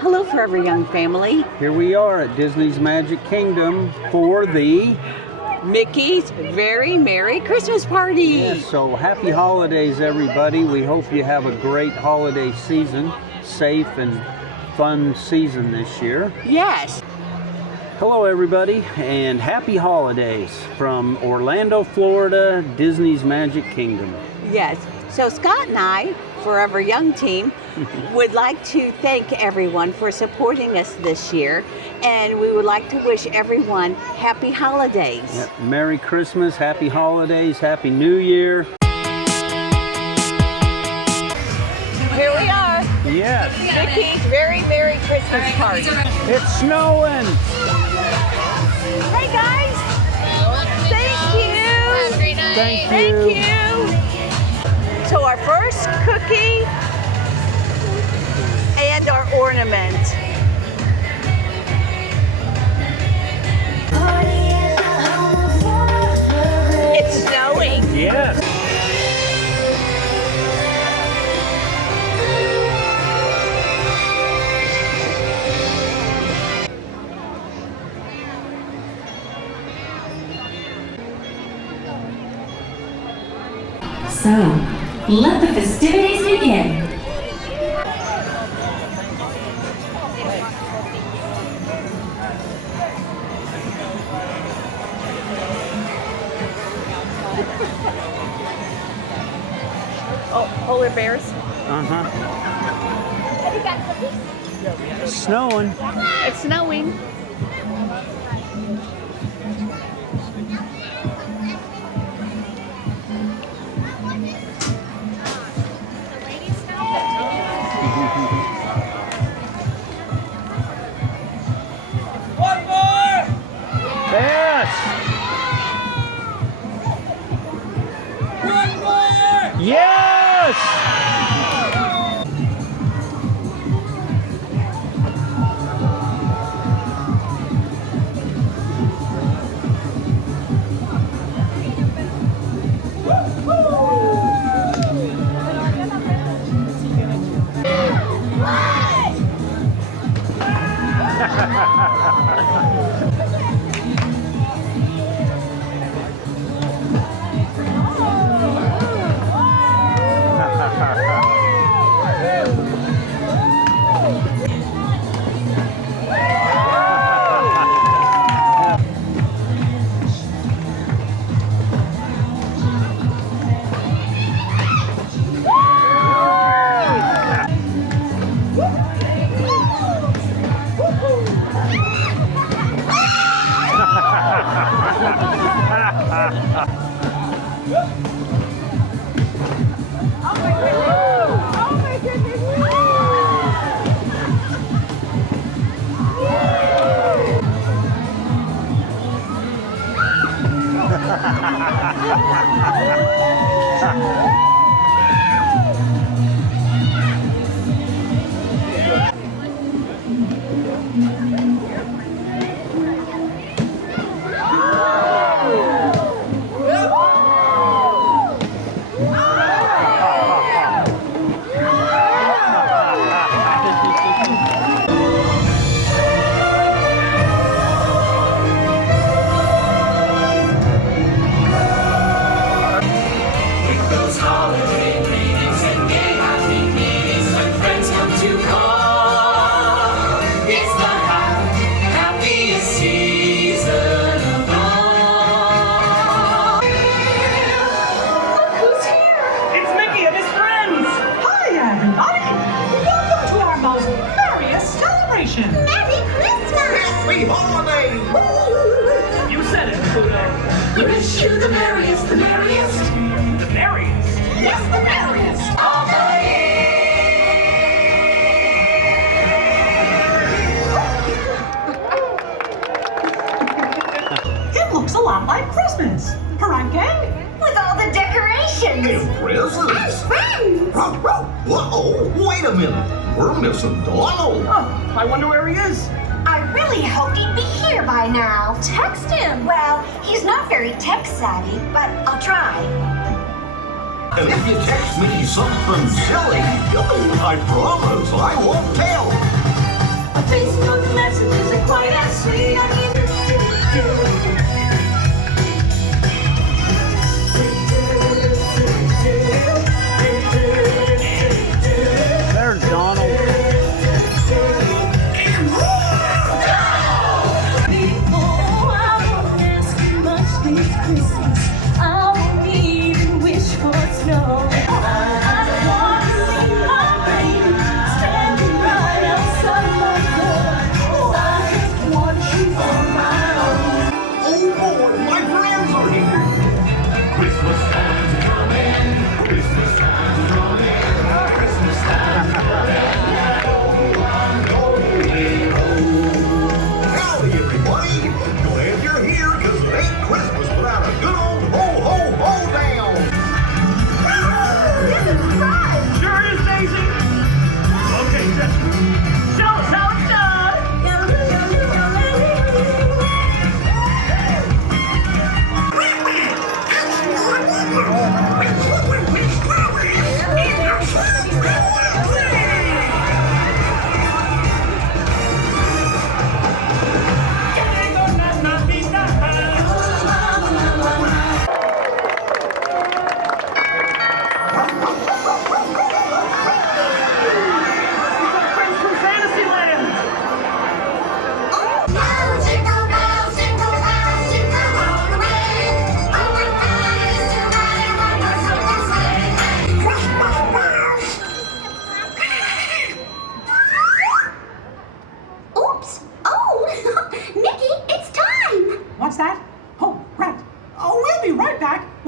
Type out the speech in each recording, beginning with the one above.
Hello, Forever Young family. Here we are at Disney's Magic Kingdom for the Mickey's Very Merry Christmas Party. Yes, so happy holidays, everybody. We hope you have a great holiday season, safe and fun season this year. Yes. Hello, everybody, and happy holidays from Orlando, Florida, Disney's Magic Kingdom. Yes. So Scott and I, Forever Young team, would like to thank everyone for supporting us this year, and we would like to wish everyone happy holidays. Yep. Merry Christmas, happy holidays, happy New Year. Here we are. Yes. Mickey's Very Merry Christmas Party. It's snowing. Hey guys. Thank you. Thank you. So our first cookie and our ornament. It's snowing. Yes. So, let the festivities begin. Oh, polar bears. Have you got cookies? It's snowing. It's snowing. One more! Yes. One more! Yes. Happy holidays! You said it, Pluto. We wish you the merriest, the merriest. The merriest? Yes, the merriest! It looks a lot like Christmas. Right, gang? With all the decorations. And presents. And friends. Uh-oh, wait a minute. We're missing Donald. Oh, I wonder where he is. I really hoped he'd be here by now. Text him. Well, he's not very tech savvy, but I'll try. And if you text me something silly, I promise I won't tell.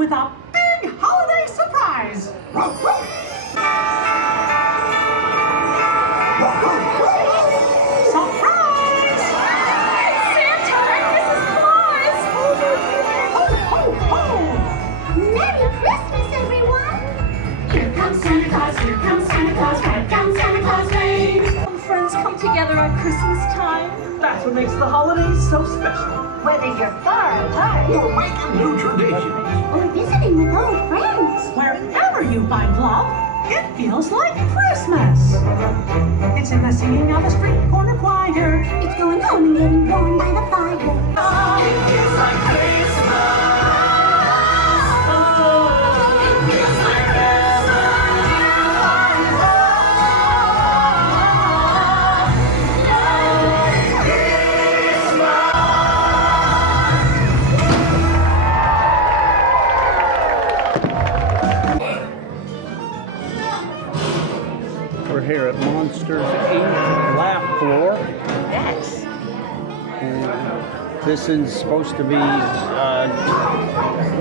with a big holiday surprise. Surprise! Santa and Mrs. Claus! Ho, ho, ho! Merry Christmas, everyone! Here comes Santa Claus, right down Santa Claus Lane. Friends come together at Christmas time. That's what makes the holidays so special. Whether you're far apart We're making new traditions. or visiting with old friends, Wherever you find love, it feels like Christmas. It's in the singing of the street corner choir. it's going home and getting warm by the fire. We're here at Monsters Inc. Laugh Floor. Yes. And this is supposed to be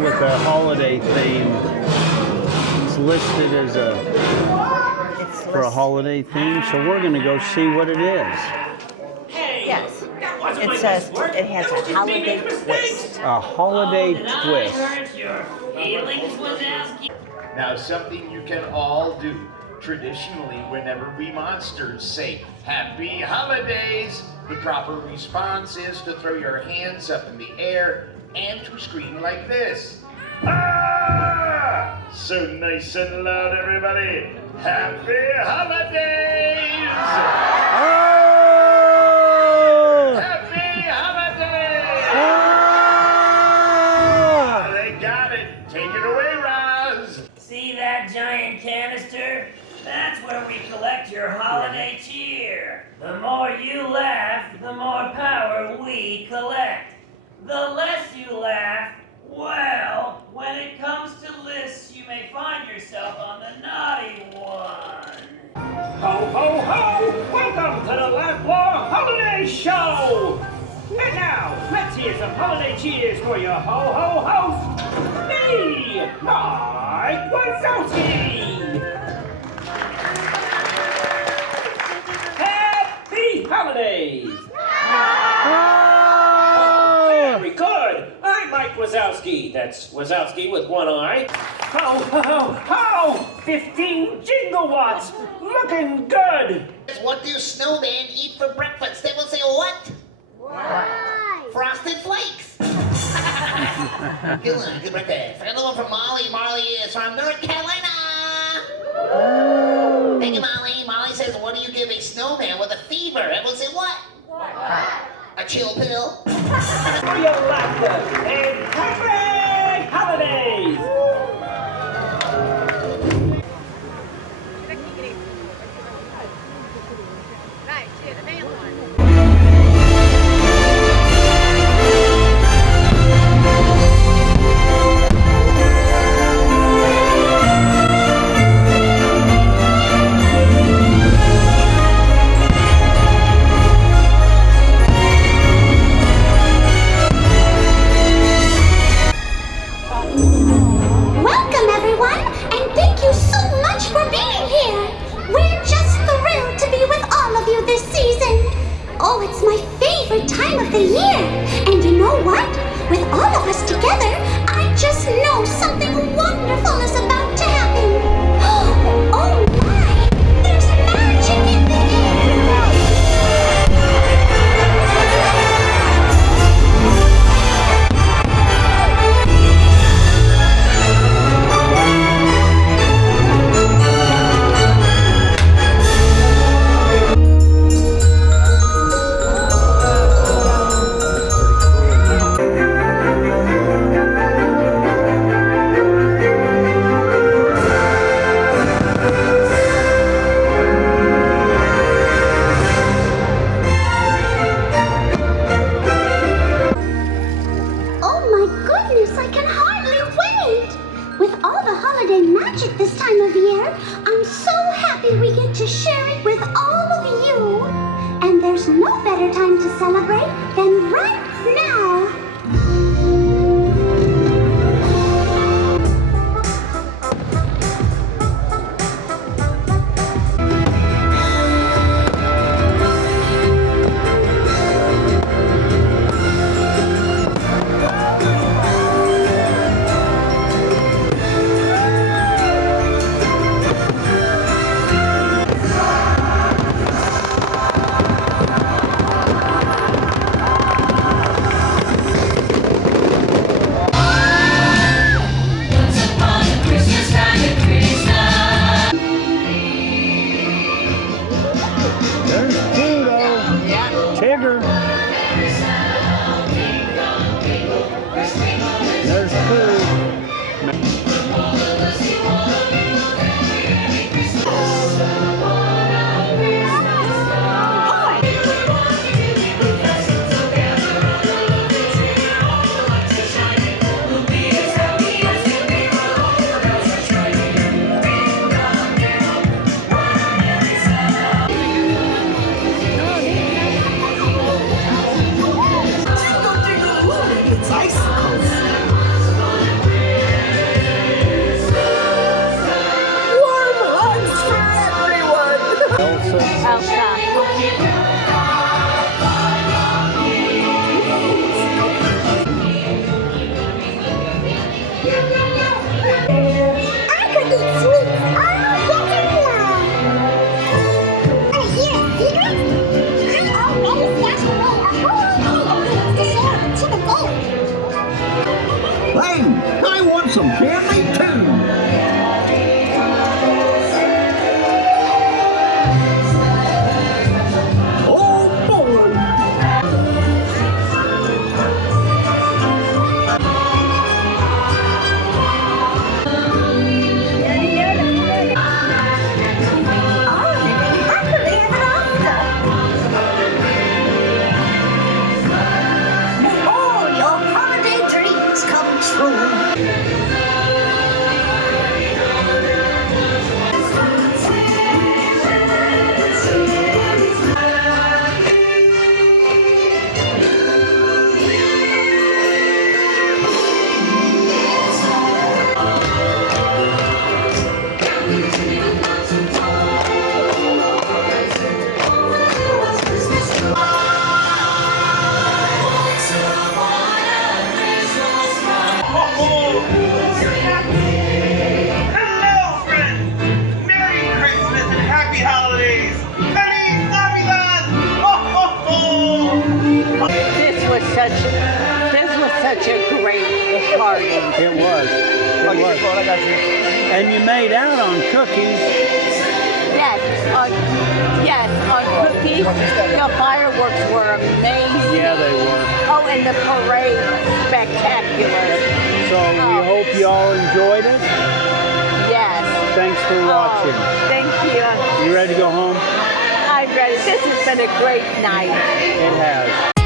with a holiday theme. It's listed as for a holiday theme, so we're going to go see what it is. Yes. It says it has a holiday twist. A holiday twist. Now, something you can all do. Traditionally, whenever we monsters say Happy Holidays, the proper response is to throw your hands up in the air and to scream like this. Ah! So nice and loud, everybody. Happy Holidays! Oh! Happy Holidays! Ah! They got it. Take it away, Roz. See that giant canister? That's where we collect your holiday cheer. The more you laugh, the more power we collect. The less you laugh, well, when it comes to lists, you may find yourself on the naughty one. Ho, ho, ho! Welcome to the Laugh Floor Holiday Show! And now, let's hear some holiday cheers for your ho-ho host, me, Mike Wazowski! Happy Holidays! Very good! I'm Mike Wazowski. That's Wazowski with one eye. Ho, ho, ho, ho! 15 gigawatts! Looking good! What do snowmen eat for breakfast? They will say what? Frosted Flakes. Good breakfast. Another one from Molly. Molly is from North Carolina. Thank you, Molly. Molly says, what do you give a snowman with a fever? Everyone say what? A chill pill. For your laughter and happy holidays! Welcome, everyone, and thank you so much for being here. We're just thrilled to be with all of you this season. Oh, it's my favorite time of the year. And you know what? With all of us together, I just know something wonderful is about to happen. Oh my! There's magic in the Oh my goodness, I can hardly wait! With all the holiday magic this time of year, I'm so happy we get to share it with all of you. And there's no better time to celebrate than right now. Jagger. There's Pooh. Hey, I want some candy too. Oh boy. All your holiday dreams come true. Hello, friends! Merry Christmas and Happy Holidays! Feliz Navidad! Ho, ho, ho! This was such a great party. It was. It was. And you made out on cookies. Yes, on cookies. The fireworks were amazing. Yeah, they were. Oh, and the parade, spectacular. So we hope you all enjoyed it. Yes. Thanks for watching. Thank you. You ready to go home? I'm ready. This has been a great night. It has.